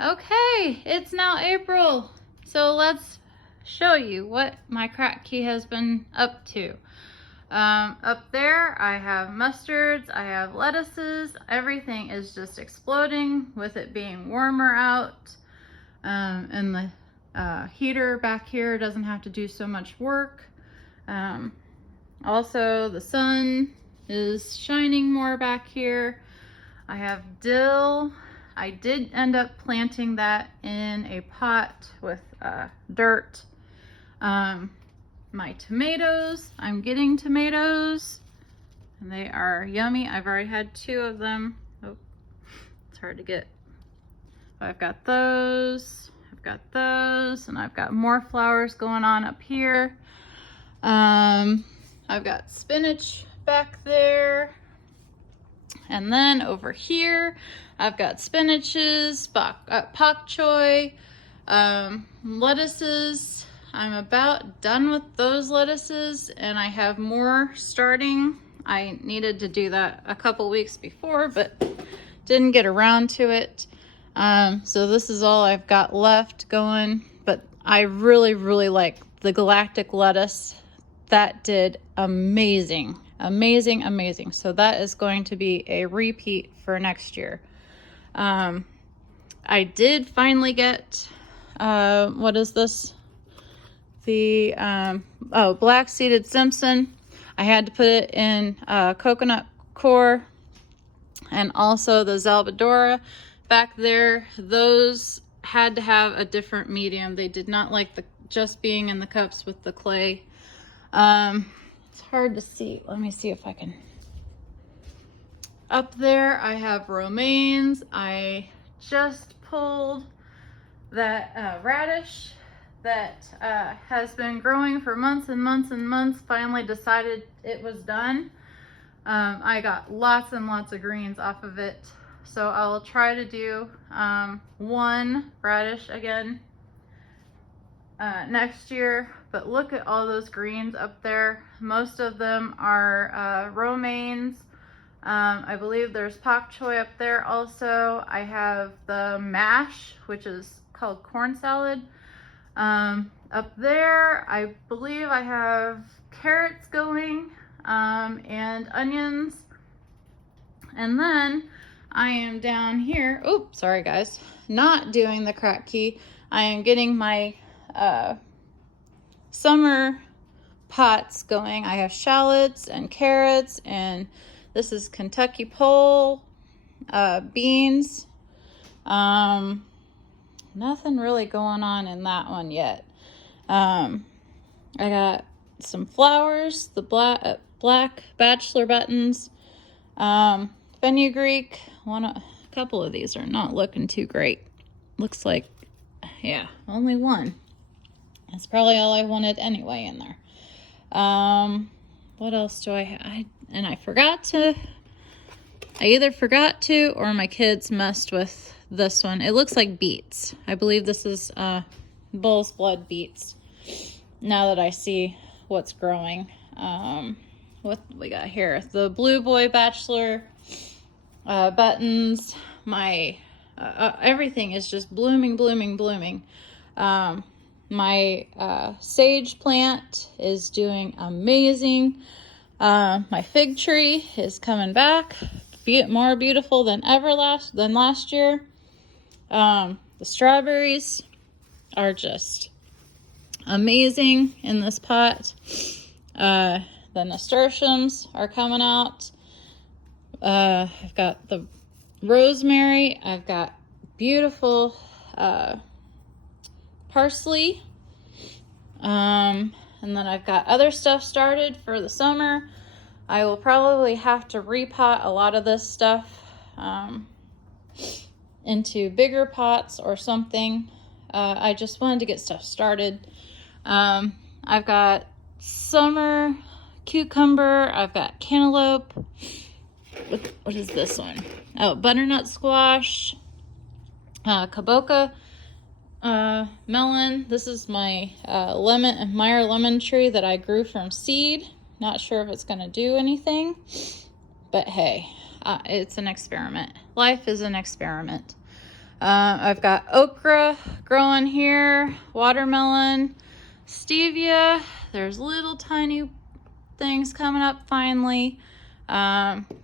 Okay, it's now April, so let's show you what my Kratky has been up to. Up there I have mustards, I have lettuces, everything is just exploding with it being warmer out. And the heater back here doesn't have to do so much work. Also the sun is shining more back here. I have dill. I did end up planting that in a pot with dirt. My tomatoes, I'm getting tomatoes and they are yummy. I've already had 2 of them. Oh, it's hard to get. I've got those, and I've got more flowers going on up here. I've got spinach back there. And then over here, I've got spinaches, pak choy, lettuces. I'm about done with those lettuces and I have more starting. I needed to do that a couple weeks before, but didn't get around to it. So this is all I've got left going, but I really like the galactic lettuce. That did amazing. Amazing. So that is going to be a repeat for next year. I did finally get, what is this? The, black seeded Simpson. I had to put it in coconut core, and also the Zalbadora back there. Those had to have a different medium. They did not like the just being in the cups with the clay. It's hard to see. Let me see if I can. Up there I have romaines. I just pulled that radish that has been growing for months and months. Finally decided it was done. I got lots and lots of greens off of it. So I'll try to do 1 radish again next year. But look at all those greens up there. Most of them are romaines. I believe there's pak choy up there also. I have the mash, which is called corn salad. Up there, I believe I have carrots going, and onions. And then I am down here. Oh, sorry guys. Not doing the Kratky. I am getting my summer pots going. I have shallots and carrots, and this is Kentucky pole, beans. Nothing really going on in that one yet. I got some flowers, the black bachelor buttons, fenugreek. A couple of these are not looking too great. Looks like, yeah, only one. That's probably all I wanted anyway in there. What else do I have? I either forgot to or my kids messed with this one. It looks like beets. I believe this is bull's blood beets. Now that I see what's growing. What we got here? The Blue Boy Bachelor buttons. My everything is just blooming. My sage plant is doing amazing. My fig tree is coming back, more beautiful than last year. The strawberries are just amazing in this pot. The nasturtiums are coming out. I've got the rosemary. I've got beautiful parsley. And then I've got other stuff started for the summer. I will probably have to repot a lot of this stuff into bigger pots or something. I just wanted to get stuff started. I've got summer cucumber. I've got cantaloupe. What is this one? Oh, butternut squash. Kaboka melon. This is my Meyer lemon tree that I grew from seed. Not sure if it's going to do anything, but hey, it's an experiment. Life is an experiment. I've got okra growing here, watermelon, stevia. There's little tiny things coming up finally.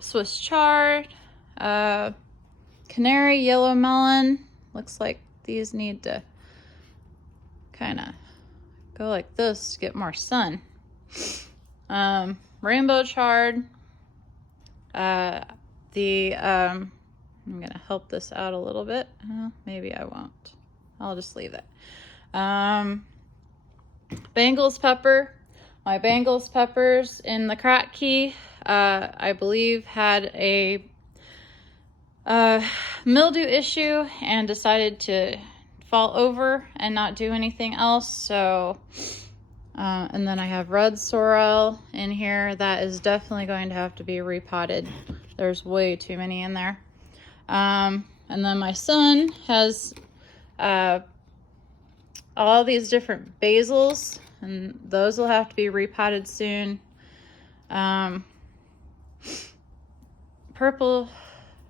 Swiss chard, canary yellow melon. Looks like these need to kind of go like this to get more sun. Rainbow chard. I'm gonna help this out a little bit. Maybe I won't. I'll just leave it. Bangles pepper. My Bangles peppers in the Kratky, I believe, had a mildew issue and decided to fall over and not do anything else. So, and then I have red sorrel in here that is definitely going to have to be repotted. There's way too many in there. And then my son has all these different basils, and those will have to be repotted soon. Purple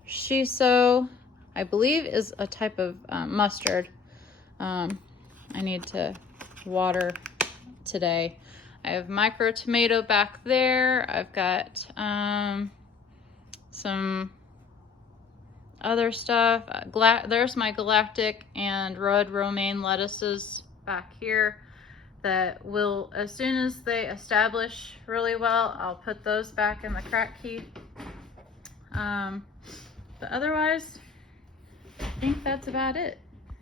shiso, I believe, is a type of mustard. I need to water today. I have micro tomato back there. I've got some other stuff. There's my galactic and red romaine lettuces back here that will, as soon as they establish really well, I'll put those back in the Kratky. But otherwise, I think that's about it.